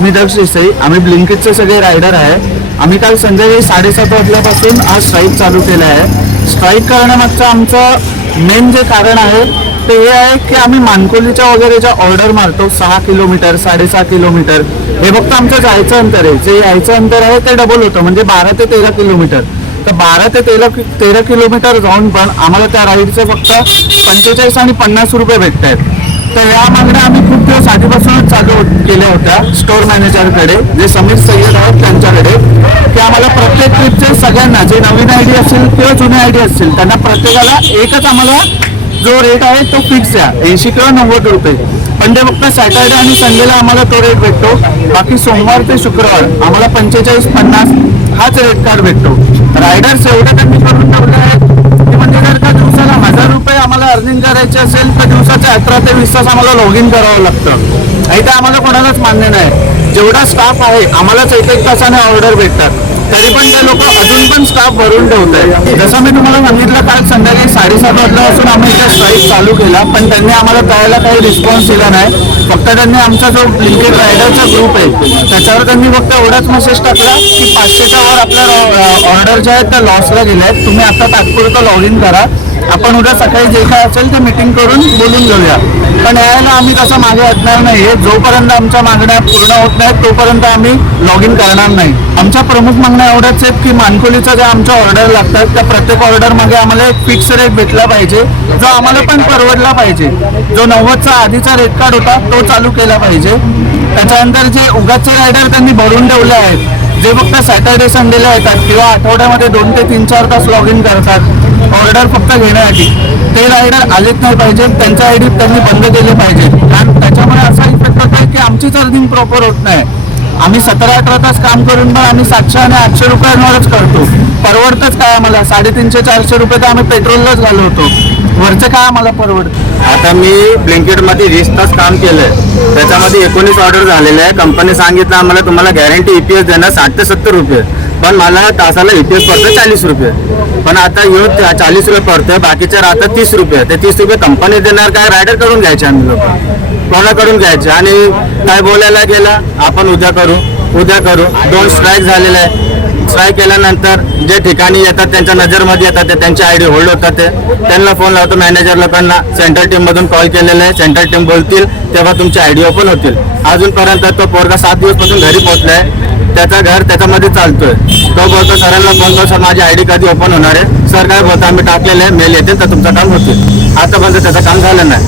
मी दक्ष देसाई. आम्ही ब्लिंकिटचे सगळे रायडर आहे. आम्ही काल संध्याकाळी 7:30 वाजल्यापासून आज स्ट्राईक चालू केला आहे. स्ट्राईक करण्यामागचं आमचं मेन जे कारण आहे ते हे आहे की आम्ही मानकोलीच्या वगैरे ज्या ऑर्डर मारतो 6 किलोमीटर 6.5 किलोमीटर, हे फक्त आमचं जायचं अंतर आहे. जे यायचं अंतर आहे ते डबल होतं, म्हणजे 12 ते 13 किलोमीटर. तर 12 ते 13 किलोमीटर जाऊन पण आम्हाला त्या राईडचे फक्त 45 आणि 50 रुपये भेटत आहेत. तर या मागण्या आम्ही खूप दिवस आधीपासूनच चालू केल्या होत्या स्टोअर मॅनेजरकडे, जे समीर सय्यद आहेत त्यांच्याकडे, की आम्हाला प्रत्येक ट्रिपचे सगळ्यांना जे नवीन आयडी असतील किंवा जुने आयडी असतील त्यांना प्रत्येकाला एकच आम्हाला जो रेट आहे तो फिक्स आहे 80 किंवा 90 रुपये. पण ते फक्त सॅटर्डे आणि संडेला आम्हाला तो रेट भेटतो. बाकी सोमवार ते शुक्रवार आम्हाला 45-50 हाच रेट कार्ड भेटतो. रायडर्स एवढं कमी करून ठेवलं आहे की म्हणजे जर का दिवसाला 1000 रुपये आम्हाला अर्निंग करायचे असेल तर दिवसाचे 18 ते 20 तास आम्हाला लॉग इन करावं लागतं. आणि ते आम्हाला कोणालाच मान्य नाही. जेवढा स्टाफ आहे आम्हालाच 1-1 तासाने ऑर्डर भेटतात, तरी पण ते लोक अजून पण स्टाफ भरून ठेवत आहे. जसं मी तुम्हाला सांगितलं, काल संध्याकाळी 7:30 वाजल्यापासून आम्ही इथे स्ट्राईक चालू केला, पण त्यांनी आम्हाला त्यावेळेला काही रिस्पॉन्स दिला नाही. फक्त त्यांनी आमचा जो ब्लिंकिट रायडरचा ग्रुप आहे त्याच्यावर त्यांनी फक्त एवढाच मेसेज टाकला की 500च्या वर आपल्या ऑर्डर ज्या आहेत त्या लॉसला गेल्या आहेत, तुम्ही आता तात्पुरतं लॉग इन करा, आपण उद्या सकाळी जे काय असेल ते मीटिंग करून बोलून घेऊया. पण यायला आम्ही तसं मागे हटणार नाही. जोपर्यंत आमच्या मागण्या पूर्ण होत नाहीत तोपर्यंत आम्ही लॉग इन करणार नाही. आमच्या प्रमुख मागण्या एवढ्याच आहेत की मानकोलीचा ज्या आमच्या ऑर्डर लागतात त्या प्रत्येक ऑर्डर मागे आम्हाला एक फिक्स रेट भेटला पाहिजे, जो आम्हाला पण परवडला पाहिजे. जो 90चा आधीचा रेट कार्ड होता तो चालू केला पाहिजे. त्याच्यानंतर जे उगाचचे रायडर त्यांनी भरून ठेवले आहेत, जे फक्त सॅटर्डे संडेला येतात किंवा आठवड्यामध्ये 2 ते 3-4 तास लॉग इन करतात ऑर्डर फक्त घेण्यासाठी, ते रायडर आलेच नाही पाहिजे. त्यांचा आयडी त्यांनी बंद केले पाहिजे. कारण त्याच्यामुळे असा इफेक्ट होत आहे की आमचीच अर्निंग प्रॉपर होत नाही. आम्ही 17-18 तास काम करून पण आम्ही 700 आणि 800 रुपयांवरच करतो. परवडतच काय आम्हाला? 350-400 रुपये तर आम्ही पेट्रोललाच घालवतो. वरचं काय आम्हाला परवडतं? आता मी ब्लिंकिटमध्ये 20 तास काम केलंय, त्याच्यामध्ये 19 ऑर्डर झालेले आहे. कंपनी सांगितलं आम्हाला तुम्हाला गॅरंटी EPS देणार 60 ते 70 रुपये, पण मला तासाला EPS पडतं 40 रुपये. पण आता येऊन 40 रुपये पडतं, बाकीचे राहतात 30 रुपये. ते 30 रुपये कंपनी देणार काय? रायडर कडून घ्यायचे आम्ही लोक, कोणाकडून घ्यायचे? आणि काय बोलायला गेलं आपण उद्या करू 2 स्ट्राईक झालेले आहे. स्ट्राईक केल्यानंतर जे ठिकाणी येतात त्यांच्या नजरमध्ये येतात ते त्यांचे आयडी होल्ड होतात. ते त्यांना फोन लावतो मॅनेजर लोकांना, सेंट्रल टीममधून कॉल केलेला आहे. सेंट्रल टीम बोलतील तेव्हा तुमचे आयडी ओपन होतील. अजूनपर्यंत तो पोरगा 7 दिवसपासून घरी पोहोचलाय, त्याचं घर त्याच्यामध्ये चालतोय. तो बोलतो सरांना फोन करतो, सर माझी आयडी कधी ओपन होणार आहे? सर काय बोलतो, आम्ही टाकलेलं आहे, मेल येतील तर तुमचं काम होतील. आतापर्यंत त्याचं काम झालं नाही.